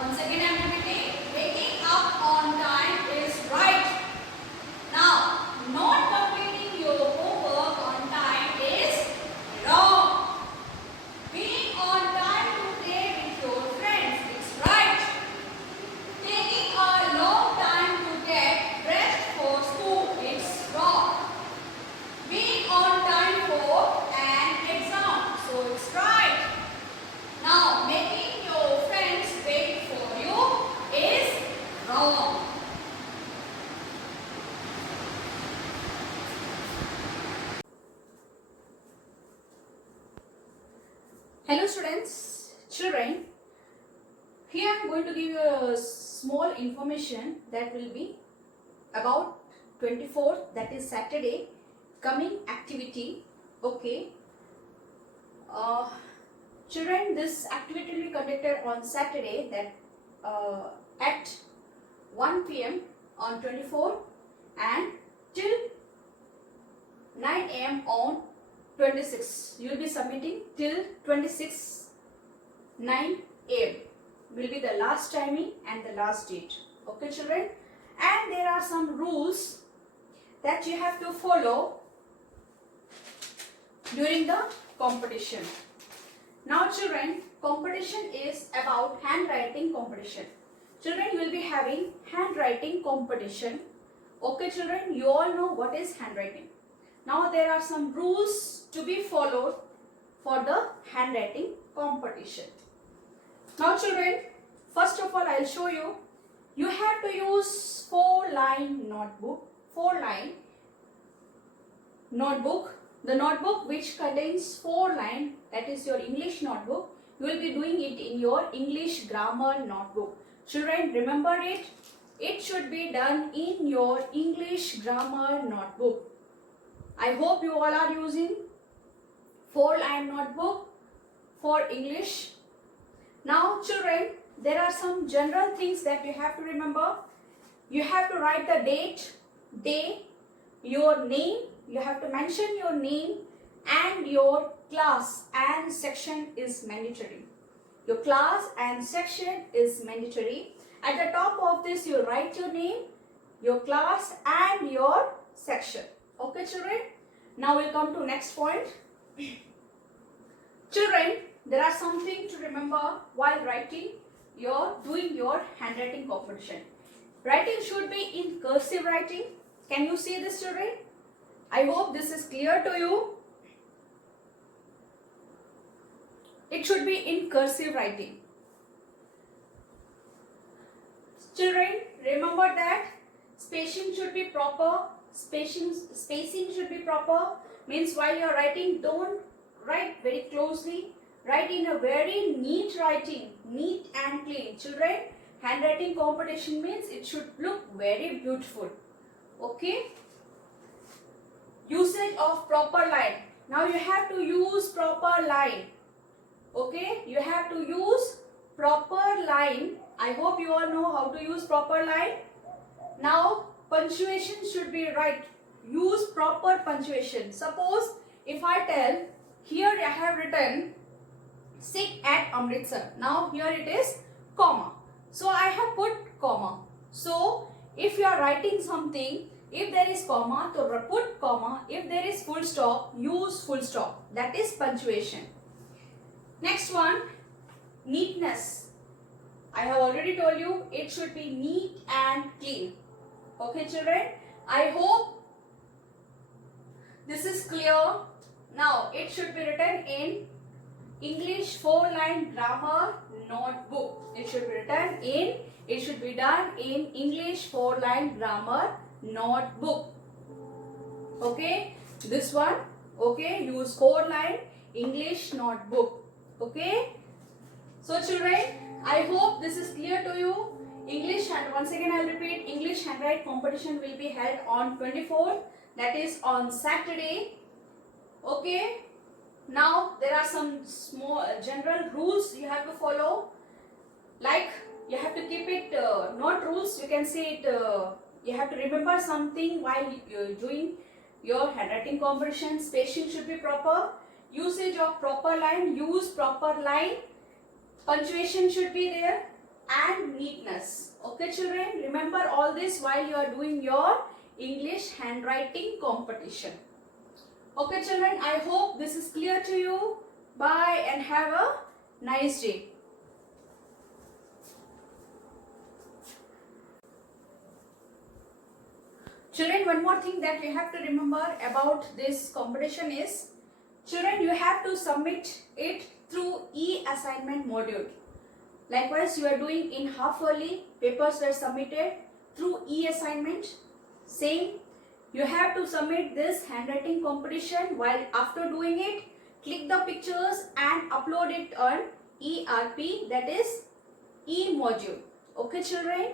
Once again I am repeating, waking up on time is right. Now, not completing your homework on time is wrong. Being on time to play with your friends is right. Taking a long time to get dressed for school is wrong. Being on time for an exam, so it's right. Now, making your friends wait for you is wrong. Hello students, children. Here I am going to give you a small information that will be about 24th, that is Saturday, coming activity. Okay. Children, this activity will be conducted on Saturday, that at 1 p.m. on 24th and till 9 a.m. on 26. You will be submitting till 26 9 a.m. will be the last timing and the last date. Okay, children? And there are some rules that you have to follow during the competition. Now, children, competition is about handwriting competition. Children, you will be having handwriting competition. Okay, children, you all know what is handwriting. Now, there are some rules to be followed for the handwriting competition. Now, children, first of all, I will show you. You have to use 4-line notebook. 4-line notebook. The notebook which contains 4 lines, that is your English notebook. You will be doing it in your English grammar notebook. Children, remember it. It should be done in your English grammar notebook. I hope you all are using 4-line notebook for English. Now, children, there are some general things that you have to remember. You have to write the date, day, your name. You have to mention your name and your class and section is mandatory. Your class and section is mandatory. At the top of this, you write your name, your class and your section. Okay, children? Now we'll come to next point. Children, there are something to remember while doing your handwriting competition. Writing should be in cursive writing. Can you see this, children? I hope this is clear to you. It should be in cursive writing. Children, remember that spacing should be proper. Spacing should be proper. Means while you are writing, don't write very closely. Write in a very neat writing, neat and clean. Children, handwriting competition means it should look very beautiful. Okay. Usage of proper line. Now you have to use proper line. Okay, you have to use proper line. I hope you all know how to use proper line. Now punctuation should be right. Use proper punctuation. Suppose if I tell, here I have written sick at Amritsar. Now here it is comma. So I have put comma. So if you are writing something, if there is comma, so put comma. If there is full stop, use full stop. That is punctuation. Next one, neatness. I have already told you it should be neat and clean. Okay, children? I hope this is clear. Now, it should be written in English 4-line grammar notebook. It should be done in English 4-line grammar notebook. Okay, this one. Okay, use 4-line English notebook. Okay, so children, I hope this is clear to you. English, and once again I will repeat, English handwriting competition will be held on 24th, that is on Saturday. Okay, now there are some small general rules you have to follow. Like you have to keep it, not rules, you can say it, you have to remember something while doing your handwriting competition. Spacing should be proper. Usage of proper line, use proper line. Punctuation should be there. And Okay children, remember all this while you are doing your English handwriting competition. Okay children, I hope this is clear to you. Bye and have a nice day. Children, one more thing that you have to remember about this competition is, children, you have to submit it through e-assignment module. Likewise, you are doing in half yearly, papers were submitted through e-assignment. Same, you have to submit this handwriting competition. While after doing it, click the pictures and upload it on ERP, that is e-module. Okay children?